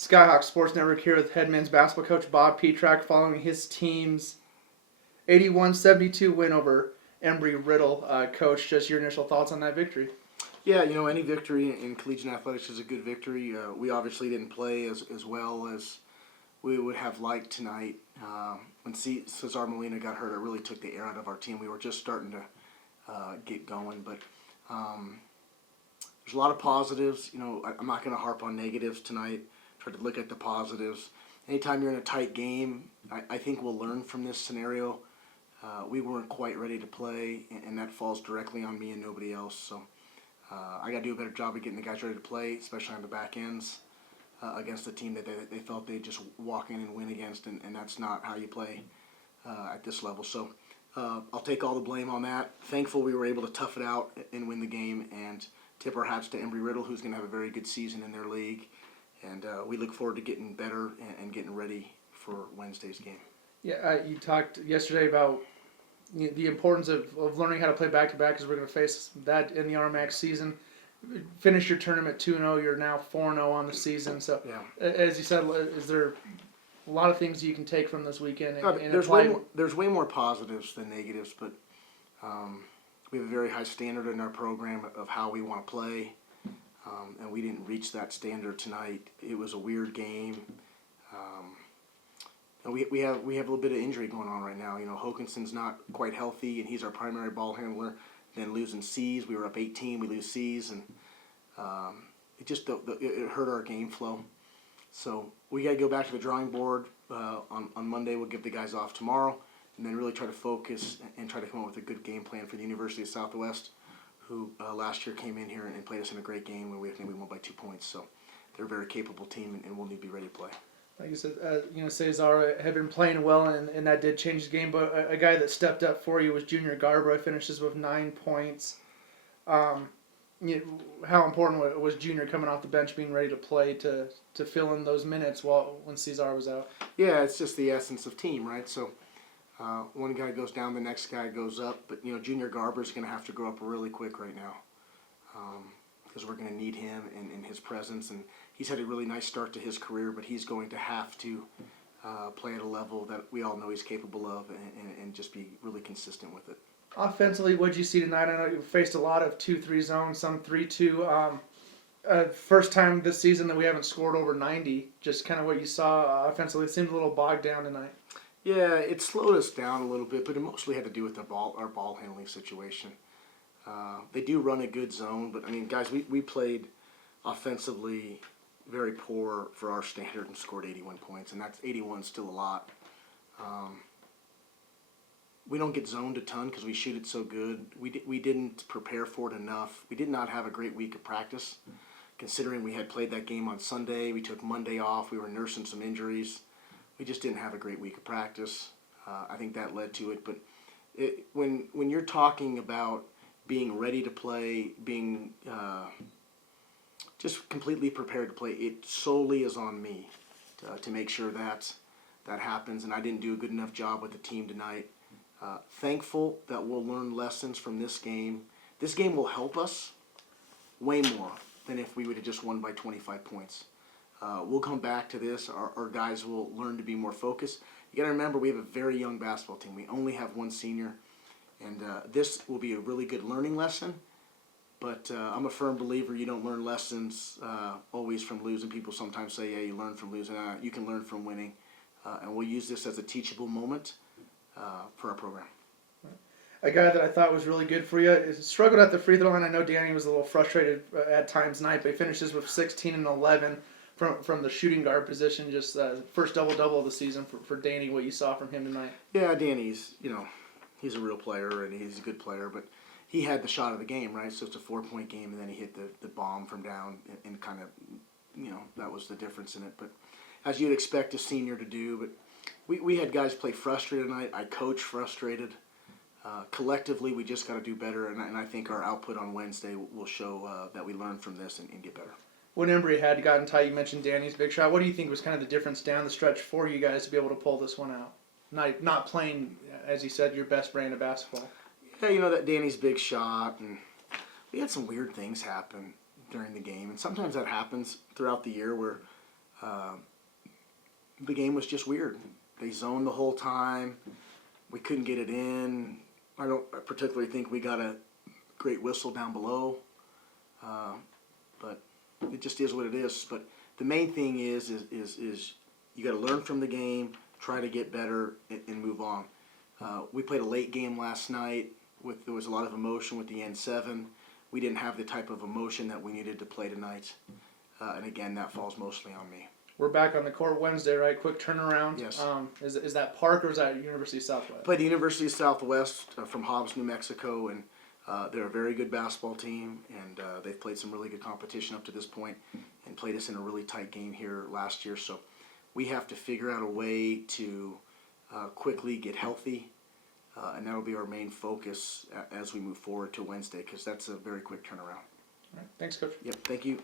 Skyhawk Sports Network here with head men's basketball coach Bob Pietrack following his team's 81-72 win over Embry-Riddle. Coach, just your initial thoughts on that victory? Yeah, any victory in collegiate athletics is a good victory. We obviously didn't play as well as we would have liked tonight. When Cesar Molina got hurt, it really took the air out of our team. We were just starting to get going, but there's a lot of positives. I'm not going to harp on negatives tonight. Try to look at the positives. Anytime you're in a tight game, I think we'll learn from this scenario. We weren't quite ready to play, and that falls directly on me and nobody else. So I got to do a better job of getting the guys ready to play, especially on the back ends against a team that they felt they'd just walk in and win against, and that's not how you play at this level. So I'll take all the blame on that. Thankful we were able to tough it out and win the game, and tip our hats to Embry-Riddle, who's going to have a very good season in their league. And we look forward to getting better and getting ready for Wednesday's game. Yeah, you talked yesterday about the importance of learning how to play back-to-back because we're going to face that in the RMAX season. Finish your tournament 2-0. You're now 4-0 on the season. So, yeah. As you said, is there a lot of things you can take from this weekend? There's way more positives than negatives, but we have a very high standard in our program of how we want to play. And we didn't reach that standard tonight. It was a weird game. And we have a little bit of injury going on right now. Hokinson's not quite healthy, and he's our primary ball handler. Then losing C's, we were up 18, we lose C's, and it hurt our game flow. So we got to go back to the drawing board. On Monday, we'll give the guys off tomorrow, and then really try to focus and try to come up with a good game plan for the University of Southwest, who last year came in here and played us in a great game where we won by 2 points. So they're a very capable team, and we'll need to be ready to play. Like you said, Cesar had been playing well, and that did change the game. But a guy that stepped up for you was Junior Garber. Finishes with 9 points. How important was Junior coming off the bench, being ready to play to fill in those minutes when Cesar was out? Yeah, it's just the essence of team, right? So one guy goes down, the next guy goes up. But, Junior Garber's going to have to grow up really quick right now because we're going to need him and his presence. And he's had a really nice start to his career, but he's going to have to play at a level that we all know he's capable of and just be really consistent with it. Offensively, what did you see tonight? I know you faced a lot of 2-3 zones, some 3-2. First time this season that we haven't scored over 90. Just kind of what you saw offensively. It seemed a little bogged down tonight. Yeah, it slowed us down a little bit, but it mostly had to do with our ball handling situation. They do run a good zone, but, guys, we played offensively very poor for our standard and scored 81 points, and that's 81 still a lot. We don't get zoned a ton because we shoot it so good. We didn't prepare for it enough. We did not have a great week of practice, considering we had played that game on Sunday. We took Monday off. We were nursing some injuries. We just didn't have a great week of practice. I think that led to it. But when you're talking about being ready to play, being just completely prepared to play, it solely is on me to make sure that happens. And I didn't do a good enough job with the team tonight. Thankful that we'll learn lessons from this game. This game will help us way more than if we would have just won by 25 points. We'll come back to this. Our guys will learn to be more focused. You got to remember, we have a very young basketball team. We only have one senior, and this will be a really good learning lesson. But I'm a firm believer you don't learn lessons always from losing. People sometimes say, yeah, you learn from losing. You can learn from winning. And we'll use this as a teachable moment for our program. A guy that I thought was really good for you is struggled at the free throw line. I know Danny was a little frustrated at times tonight, but he finishes with 16 and 11 from the shooting guard position. Just first double-double of the season for Danny, what you saw from him tonight. Yeah, Danny's, he's a real player and he's a good player, but he had the shot of the game, right? So it's a 4-point game, and then he hit the bomb from down and kind of, that was the difference in it. But as you'd expect a senior to do, but we had guys play frustrated tonight. I coach frustrated. Collectively, we just got to do better, and I think our output on Wednesday will show that we learn from this and get better. When Embry had gotten tight, you mentioned Danny's big shot. What do you think was kind of the difference down the stretch for you guys to be able to pull this one out? Not playing, as you said, your best brand of basketball. Yeah, that Danny's big shot, and we had some weird things happen during the game, and sometimes that happens throughout the year where The game was just weird. They zoned the whole time. We couldn't get it in. I don't particularly think we got a great whistle down below, but it just is what it is. But the main thing is you got to learn from the game, try to get better, and move on. We played a late game last night. There was a lot of emotion with the N7. We didn't have the type of emotion that we needed to play tonight, and again, that falls mostly on me. We're back on the court Wednesday, right? Quick turnaround. Yes. Is that Park or is that University of Southwest? Played the University of Southwest from Hobbs, New Mexico, and they're a very good basketball team, and they've played some really good competition up to this point and played us in a really tight game here last year. So we have to figure out a way to quickly get healthy, and that will be our main focus as we move forward to Wednesday, because that's a very quick turnaround. All right. Thanks, Coach. Yep, thank you.